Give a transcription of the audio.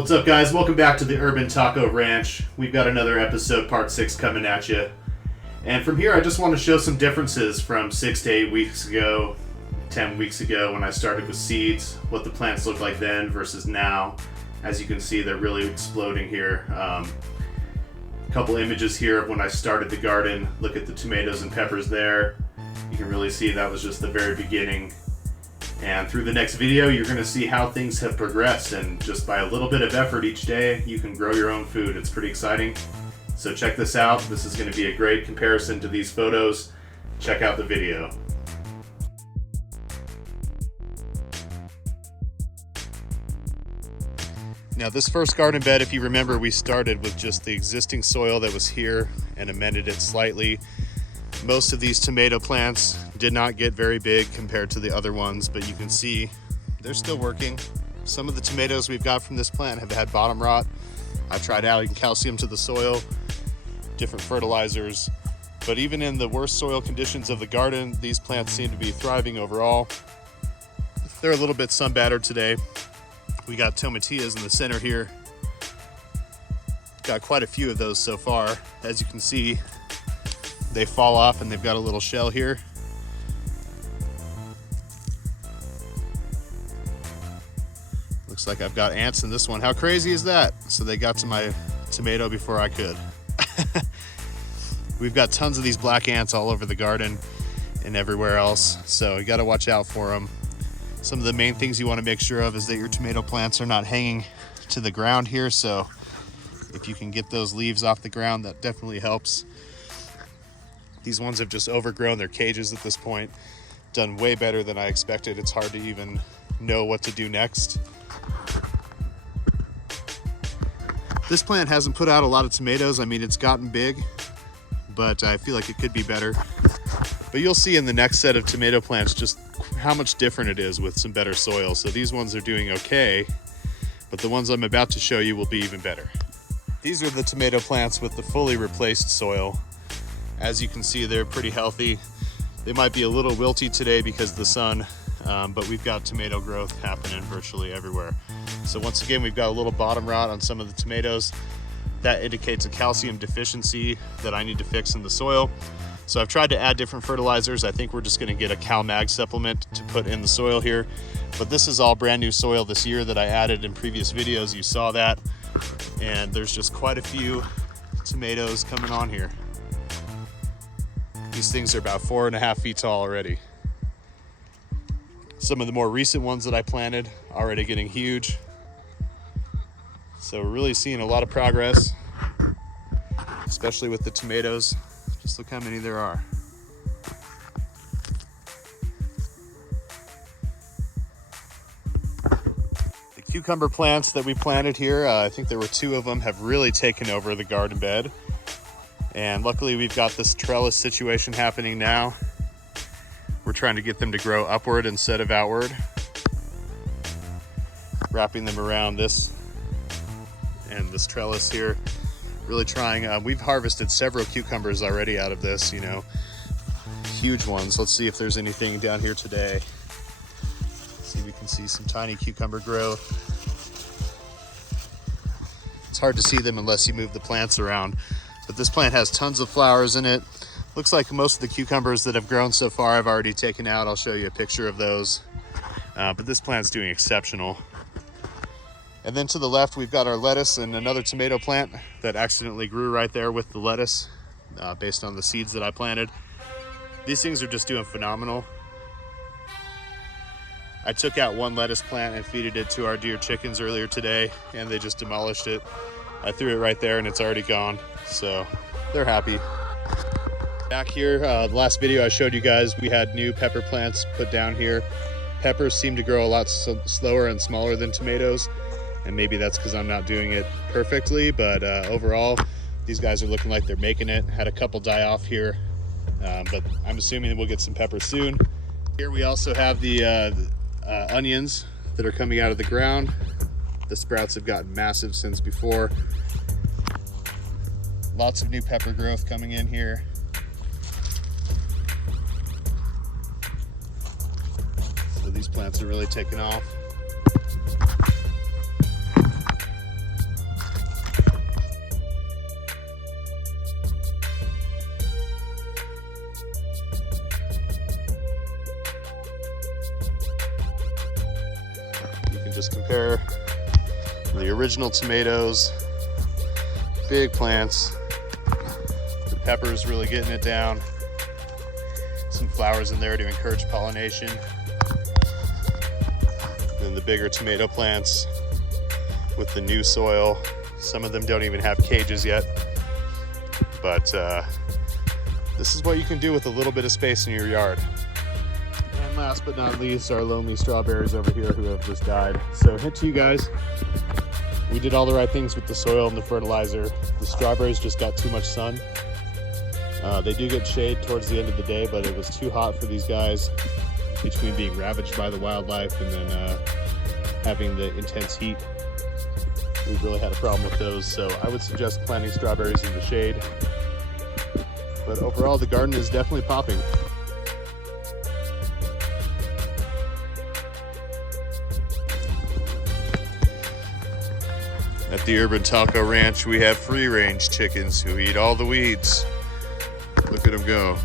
What's up, guys? Welcome back to the Urban Taco Ranch. We've got another episode, part 6, coming at you. And from here, I just want to show some differences from 6 to 8 weeks ago, 10 weeks ago when I started with seeds, what the plants looked like then versus now. As you can see, they're really exploding here. A couple images here of when I started the garden. Look at the tomatoes and peppers there. You can really see that was just the very beginning. And through the next video, you're going to see how things have progressed, and just by a little bit of effort each day, you can grow your own food. It's pretty exciting. So check this out. This is going to be a great comparison to these photos. Check out the video. Now, this first garden bed, if you remember, we started with just the existing soil that was here and amended it slightly. Most of these tomato plants did not get very big compared to the other ones, but you can see they're still working. Some of the tomatoes we've got from this plant have had bottom rot. I've tried adding calcium to the soil, different fertilizers, but even in the worst soil conditions of the garden, these plants seem to be thriving overall. They're a little bit sun battered today. We got tomatillos in the center here. Got quite a few of those so far. As you can see, they fall off and they've got a little shell here. Looks like I've got ants in this one. How crazy is that? So they got to my tomato before I could. We've got tons of these black ants all over the garden and everywhere else, so you got to watch out for them. Some of the main things you want to make sure of is that your tomato plants are not hanging to the ground here, so if you can get those leaves off the ground, that definitely helps. These ones have just overgrown their cages at this point. Done way better than I expected. It's hard to even know what to do next. This plant hasn't put out a lot of tomatoes. I mean, it's gotten big, but I feel like it could be better. But you'll see in the next set of tomato plants just how much different it is with some better soil. So these ones are doing okay, but the ones I'm about to show you will be even better. These are the tomato plants with the fully replaced soil. As you can see, they're pretty healthy. They might be a little wilty today because of the sun, but we've got tomato growth happening virtually everywhere. So once again, we've got a little bottom rot on some of the tomatoes. That indicates a calcium deficiency that I need to fix in the soil. So I've tried to add different fertilizers. I think we're just gonna get a CalMag supplement to put in the soil here. But this is all brand new soil this year that I added in previous videos. You saw that. And there's just quite a few tomatoes coming on here. These things are about 4.5 feet tall already. Some of the more recent ones that I planted already getting huge. So we're really seeing a lot of progress, especially with the tomatoes. Just look how many there are. The cucumber plants that we planted here, I think there were 2 of them, have really taken over the garden bed. And luckily we've got this trellis situation happening now. We're trying to get them to grow upward instead of outward. Wrapping them around this and this trellis here. Really trying, we've harvested several cucumbers already out of this, you know, huge ones. Let's see if there's anything down here today. See if we can see some tiny cucumber growth. It's hard to see them unless you move the plants around. But this plant has tons of flowers in it. Looks like most of the cucumbers that have grown so far I've already taken out. I'll show you a picture of those. But this plant's doing exceptional. And then to the left, we've got our lettuce and another tomato plant that accidentally grew right there with the lettuce based on the seeds that I planted. These things are just doing phenomenal. I took out one lettuce plant and feeded it to our deer chickens earlier today, and they just demolished it. I threw it right there and it's already gone, so they're happy. Back here, the last video I showed you guys, we had new pepper plants put down here. Peppers seem to grow a lot slower and smaller than tomatoes, and maybe that's because I'm not doing it perfectly, but overall, these guys are looking like they're making it. Had a couple die off here, but I'm assuming that we'll get some peppers soon. Here we also have the onions that are coming out of the ground. The sprouts have gotten massive since before. Lots of new pepper growth coming in here. So these plants are really taking off. just compare the original tomatoes, big plants. The peppers really getting it down. Some flowers in there to encourage pollination. Then the bigger tomato plants with the new soil. Some of them don't even have cages yet. But this is what you can do with a little bit of space in your yard. And last but not least, our lonely strawberries over here who have just died. So hint to you guys, we did all the right things with the soil and the fertilizer. The strawberries just got too much sun. They do get shade towards the end of the day, but it was too hot for these guys between being ravaged by the wildlife and then having the intense heat. We really had a problem with those, so I would suggest planting strawberries in the shade. But overall, the garden is definitely popping. At the Urban Taco Ranch, we have free-range chickens who eat all the weeds. Look at them go.